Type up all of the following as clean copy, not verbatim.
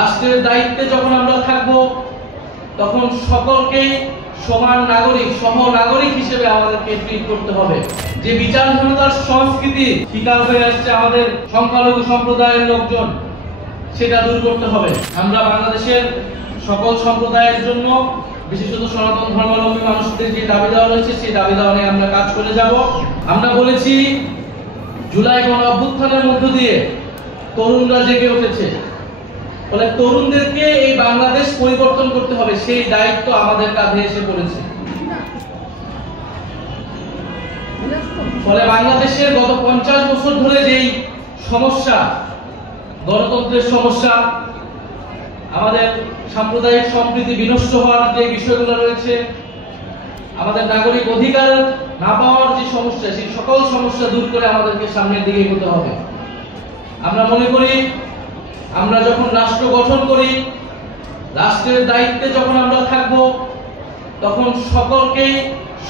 রাষ্ট্রের দায়িত্বে যখন আমরা থাকব তখন সকলকেই সমান নাগরিক সহ নাগরিক হিসেবে আমাদেরকে ট্রিট করতে হবে। যে বিচারহীনতার সংস্কৃতি শিকার হয়ে আসছে আমাদের সংখ্যালঘু সম্প্রদায়ের লোকজন, সেটা দূর করতে হবে। আমরা বাংলাদেশের সকল সম্প্রদায়ের জন্য, বিশেষত সনাতন ধর্মাবলম্বী মানুষদের যে দাবি দেওয়া রয়েছে সেই দাবি দেওয়া নিয়ে আমরা কাজ করে যাব। আমরা বলেছি জুলাই গণ অভ্যুত্থানের মধ্য দিয়ে তরুণরা জেগে উঠেছে, ফলে তরুণদেরকে এই বাংলাদেশ পরিবর্তন করতে হবে, সেই দায়িত্ব আমাদের কাঁধে এসে পড়েছে। ফলে বাংলাদেশের গত 50 বছর ধরে যেই সমস্যা, গণতন্ত্রের সমস্যা, আমাদের সাম্প্রদায়িক সম্প্রীতি বিনষ্ট হওয়ার যে বিষয়গুলো রয়েছে, আমাদের নাগরিক অধিকার না পাওয়ার যে সমস্যা, সেই সকল সমস্যা দূর করে আমাদেরকে সামনের দিকে এগোতে হবে। আমরা মনে করি আমরা যখন রাষ্ট্র গঠন করি, রাষ্ট্রের দায়িত্বে যখন আমরা থাকব তখন সকলকেই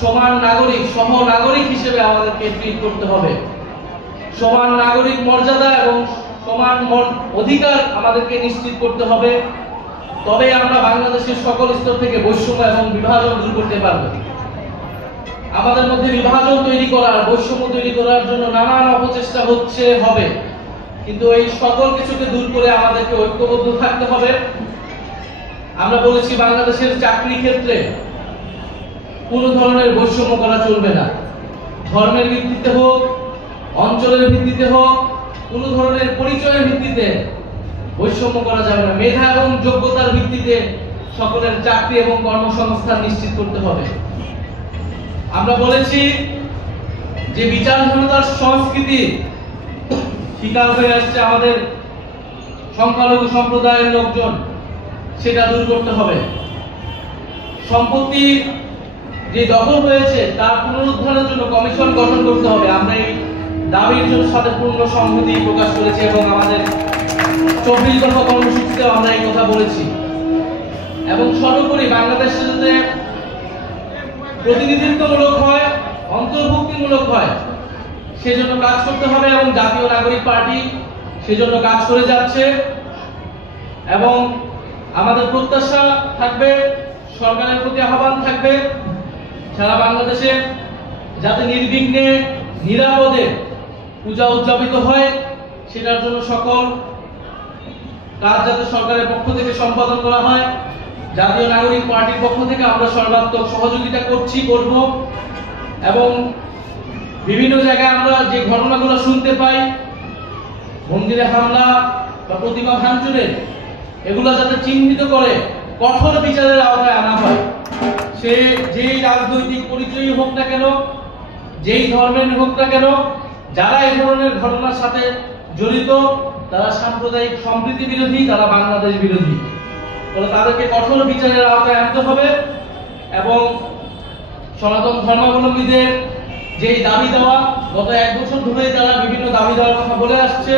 সমান নাগরিক সহ নাগরিক হিসেবে আমাদেরকে ট্রিট করতে হবে। সমান নাগরিক মর্যাদা এবং সমান অধিকার আমাদেরকে নিশ্চিত করতে হবে। তবে আমরা বাংলাদেশের সকল স্তর থেকে বৈষম্য এবং বিভাজন দূর করতে পারব। আমাদের মধ্যে বিভাজন তৈরি করার, বৈষম্য তৈরি করার জন্য নানান অপচেষ্টা হবে, কিন্তু এই সকল কিছুকে দূর করে আমাদেরকে ঐক্যবদ্ধ থাকতে হবে। আমরা বলেছি বাংলাদেশের চাকরি ক্ষেত্রে কোন ধরনের বৈষম্য করা চলবে না। ধর্মের ভিত্তিতে হোক, অঞ্চলের ভিত্তিতে হোক, কোন ধরনের পরিচয়ের ভিত্তিতে বৈষম্য করা যাবে না। মেধা এবং যোগ্যতার ভিত্তিতে সকলের চাকরি এবং কর্মসংস্থান নিশ্চিত করতে হবে। আমরা বলেছি যে বিচারহীনতার সংস্কৃতি শিকার হয়ে আসছে আমাদের সংখ্যালঘু সম্প্রদায়ের লোকজন, সেটা দূর করতে হবে। সম্পত্তি যে দখল হয়েছে তার পুনরুদ্ধারের জন্য কমিশন গঠন করতে হবে। আমরা এই দাবির জন্য সাথে পূর্ণ সংহতি প্রকাশ করেছি এবং আমাদের 24 দফা কর্মসূচিতে আমরা এই কথা বলেছি। এবং সর্বোপরি বাংলাদেশে যাতে প্রতিনিধিত্বমূলক হয়, অন্তর্ভুক্তিমূলক হয়, সেজন্য কাজ করতে হবে এবং জাতীয় নাগরিক পার্টি সেজন্য কাজ করে যাচ্ছে। এবং আমাদের প্রত্যাশা থাকবে, সরকারের প্রতি আহ্বান থাকবে, সারা বাংলাদেশে যাতে নির্বিঘ্নে নিরাপদে পূজা উদযাপিত হয়, সেটার জন্য সকল কাজ যাতে সরকারের পক্ষ থেকে সম্পাদন করা হয়। জাতীয় নাগরিক পার্টির পক্ষ থেকে আমরা সর্বাত্মক সহযোগিতা করব। এবং বিভিন্ন জায়গায় আমরা যে ঘটনাগুলো শুনতে পাই, মন্দিরে হামলা বা প্রতিমা ভাঙচুরের, এগুলো যাতে চিহ্নিত করে কঠোর বিচারের আওতায় আনা হয়। সে যেই রাজনৈতিক পরিচয় হোক না কেন, যেই ধর্মের হোক না কেন, যারা এই ধরনের ঘটনার সাথে জড়িত তারা সাম্প্রদায়িক সম্প্রীতি বিরোধী, তারা বাংলাদেশ বিরোধী। তাহলে তাদেরকে কঠোর বিচারের আওতায় আনতে হবে। এবং সনাতন ধর্মাবলম্বীদের যেই দাবি দেওয়া, গত 1 বছর ধরে তারা বিভিন্ন দাবি দেওয়ার কথা বলে আসছে,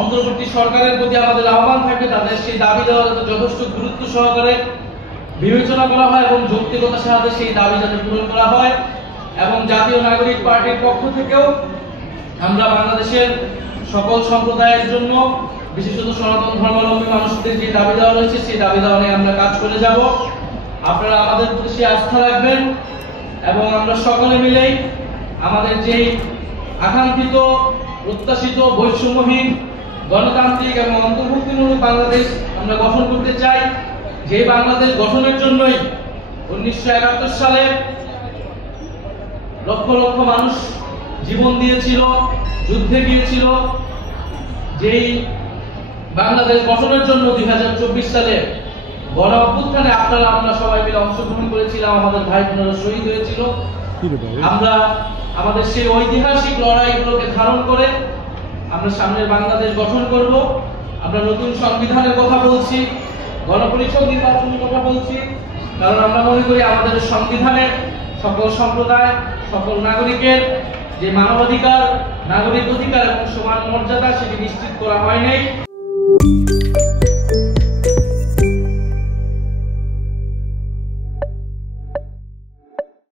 অন্তর্বর্তী সরকারের প্রতি আমাদের আহ্বান থাকে তাদের সেই দাবি দেওয়া যাতে যথেষ্ট গুরুত্ব সহকারে বিবেচনা করা হয় এবং যৌক্তিকতার সাথে সেই দাবি যাতে পূরণ করা হয়। এবং জাতীয় নাগরিক পার্টির পক্ষ থেকেও আমরা বাংলাদেশের সকল সম্প্রদায়ের জন্য, বিশেষত সনাতন ধর্মাবলম্বী মানুষদের যে দাবি দেওয়া রয়েছে সেই দাবি দেওয়া নিয়ে আমরা কাজ করে যাব। আপনারা আমাদের প্রতি সেই আস্থা রাখবেন এবং আমরা সকলে মিলেই আমাদের যেই আকাঙ্ক্ষিত, প্রত্যাশিত বৈষম্যহীন, গণতান্ত্রিক এবং অন্তর্ভুক্তিমূলক বাংলাদেশ আমরা গঠন করতে চাই। যে বাংলাদেশ গঠনের জন্যই 1971 সালে লক্ষ লক্ষ মানুষ জীবন দিয়েছিল, যুদ্ধে গিয়েছিল। যেই বাংলাদেশ গঠনের জন্য 2024 সালে গণ অভ্যুত্থানে আমরা সবাই মিলে অংশগ্রহণ করেছিলাম, আমাদের ভাই বোনেরা শহীদ হয়েছিল। আমরা আমাদের সেই ঐতিহাসিক লড়াইগুলোকে ধারণ করে আমরা সামনের বাংলাদেশ গঠন করব। আমরা নতুন সংবিধানের কথা বলছি, গণপরিষদ নির্বাচনের কথা বলছি, কারণ আমরা মনে করি আমাদের সংবিধানে সকল সম্প্রদায়, সকল নাগরিকের যে মানবাধিকার, নাগরিক অধিকার এবং সমান মর্যাদা সেটি নিশ্চিত করা হয় নাই।